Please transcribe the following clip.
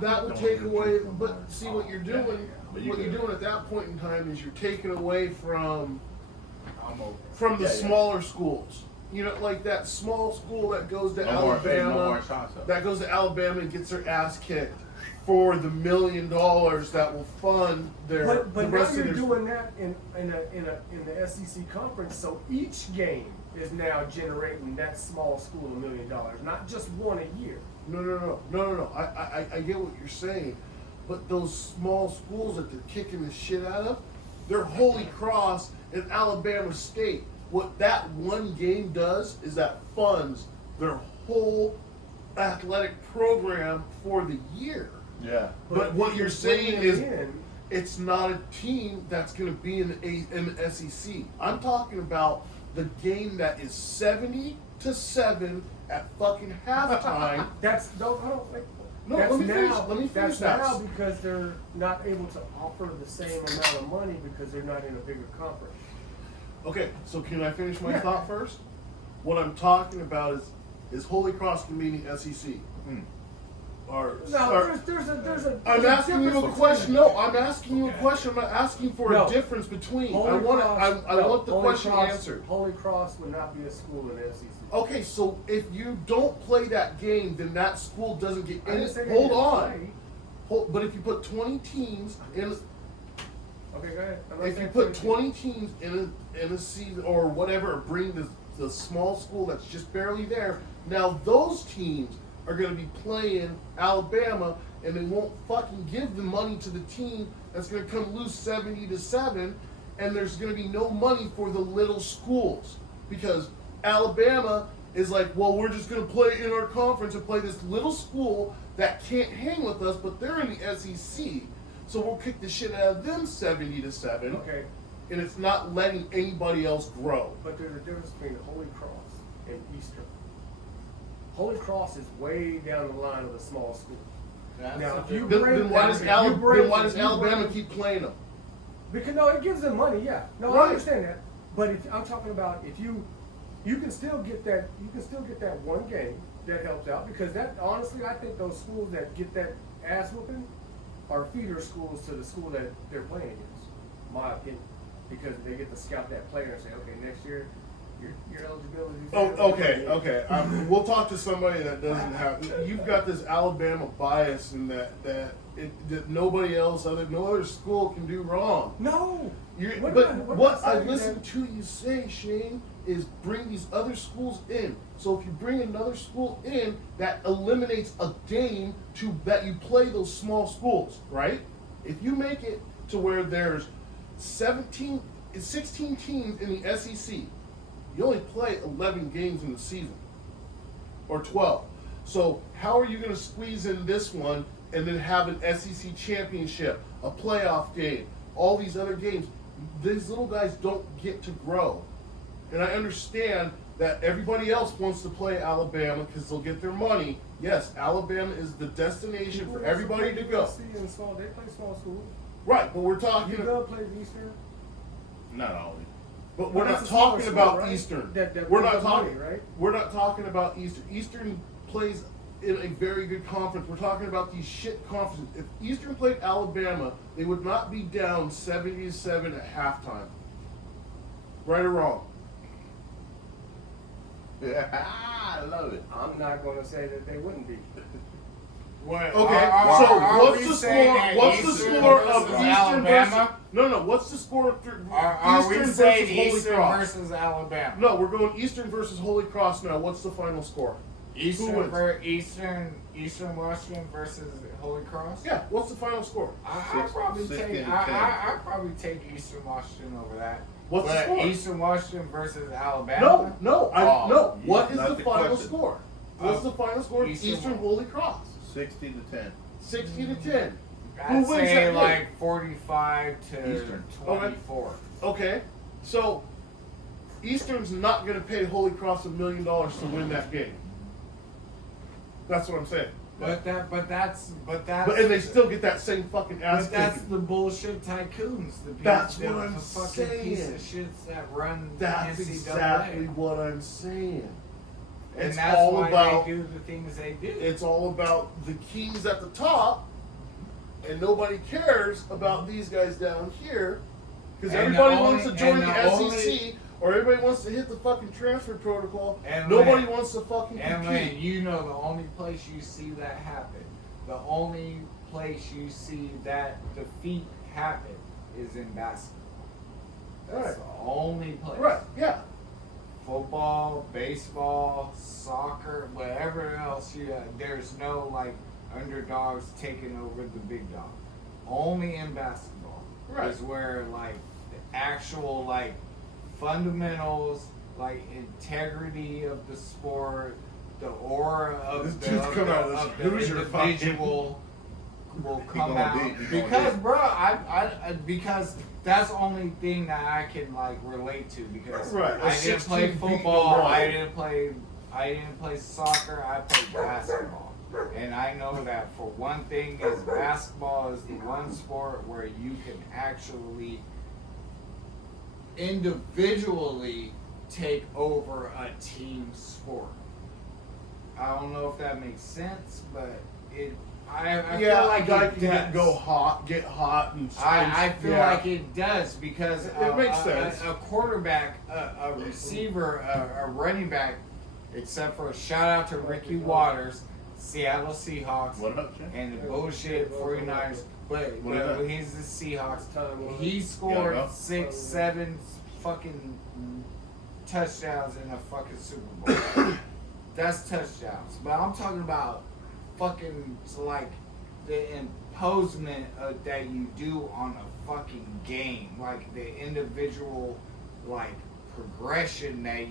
That would take away, but see what you're doing. What you're doing at that point in time is you're taking away from the smaller schools. You know, like that small school that goes to Alabama, that goes to Alabama and gets their ass kicked for the $1 million that will fund their. But the now rest you're of their doing that in the SEC conference, so each game is now generating that small school $1 million, not just one a year. No. I get what you're saying, but those small schools that they're kicking the shit out of, they're Holy Cross and Alabama State. What that one game does is that funds their whole athletic program for the year. Yeah. But what you're saying is it's not a team that's going to be in the SEC. I'm talking about the game that is 70-7 at fucking halftime. That's no, I don't think. No, that's let me finish. now, Let me finish that's that. now because they're not able to offer the same amount of money because they're not in a bigger conference. Okay, so can I finish my Yeah. thought first? What I'm talking about is Holy Cross can be in the SEC. There's a. I'm asking you a question. No, I'm asking you a question. I'm not asking for a difference between. I want the question answered. Holy Cross would not be a school in the SEC. Okay, so if you don't play that game, then that school doesn't get I any. didn't say they Hold didn't on. play. But if you put 20 teams in, Okay, go ahead. if you put 20 teams in a season or whatever, or bring the small school that's just barely there, now those teams are going to be playing Alabama, and they won't fucking give the money to the team that's going to come lose 70-7, and there's going to be no money for the little schools because Alabama is like, well, we're just going to play in our conference and play this little school that can't hang with us, but they're in the SEC, so we'll kick the shit out of them 70-7. Okay. And it's not letting anybody else grow. But there's a difference between Holy Cross and Eastern. Holy Cross is way down the line of the small school. Now, if you Then why does Alabama keep playing them? Because no, it gives them money. Yeah, no, Right. I understand that. But if I'm talking about if you can still get that one game that helps out because that honestly I think those schools that get that ass whooping are feeder schools to the school that they're playing against. My opinion, because they get to scout that player and say, okay, next year. Your eligibility. Okay. We'll talk to somebody that doesn't have. You've got this Alabama bias in that nobody else, no other school can do wrong. No. What I listened to you say, Shane, is bring these other schools in. So if you bring another school in, that eliminates a game that you play those small schools, right? If you make it to where there's 16 teams in the SEC. You only play 11 games in the season, or 12. So how are you going to squeeze in this one and then have an SEC championship, a playoff game, all these other games? These little guys don't get to grow. And I understand that everybody else wants to play Alabama because they'll get their money. Yes, Alabama is the destination for everybody to go. They play small schools. Right, but we're talking. You play Eastern. Not always. But we're not talking about right? Eastern. We're not talking, right? We're not talking about Eastern. Eastern plays in a very good conference. We're talking about these shit conferences. If Eastern played Alabama, they would not be down 70-7 at halftime. Right or wrong? I love it. I'm not going to say that they wouldn't be. Okay, Are so what's the score of Eastern Alabama? No, what's the score of Are we Eastern saying versus Holy Eastern Cross? versus Alabama? No, we're going Eastern versus Holy Cross now. What's the final score? Eastern Washington versus Holy Cross? Yeah, what's the final score? I'd probably 60 take to 10. I'd probably take Eastern Washington over that. What's the score? Eastern Washington versus Alabama? No. What is Not the the final question. score? What's the final score of Eastern Eastern Holy Cross? 60-10. 60-10. I'd Who wins say that game? like 45 to Eastern. 24. Okay, so Eastern's not going to pay Holy Cross $1 million to win that game. That's what I'm saying. But that's And they still get that same fucking ass But that's kicking. the bullshit tycoons. The people, That's what the I'm fucking piece saying. of shits that run That's NCAA. exactly what I'm saying. And It's that's all why about they do the things they do. It's all about the kings at the top and nobody cares about these guys down here because And everybody the wants to only- join and the the SEC only- or everybody wants to hit the fucking transfer protocol. And Nobody Lynn- wants to fucking And compete. Lynn, you know the only place you see that happen, the only place you see that defeat happen is in basketball. That's Right. the only place. Right? Yeah. Football, baseball, soccer, whatever else there's no like underdogs taking over the big dog. Only in basketball Right. is where like the actual like fundamentals, like integrity of the sport, the aura of This the, dude's of come the, out of this of the Hoosier fucking- individual will come going out deep, he going because deep. bro, I because that's the only thing that I can like relate to because Right, a I didn't play 16 beat football, the I wall. didn't play soccer, I played basketball. And I know that for one thing is basketball is the one sport where you can actually individually take over a team sport. I don't know if that makes sense, but I Yeah, feel like guy it can does. get hot, and I feel yeah. like it does because It makes sense. A quarterback, a receiver, a running back, except for a shout out to Ricky Waters, Seattle Seahawks, What up, Jim? and the bullshit 49ers. But What is that? when he's the Seahawks, Time he was. scored Yeah, I know. 6, 7 fucking touchdowns in a fucking Super Bowl. That's touchdowns. But I'm talking about fucking like the imposement that you do on a fucking game, like the individual like progression that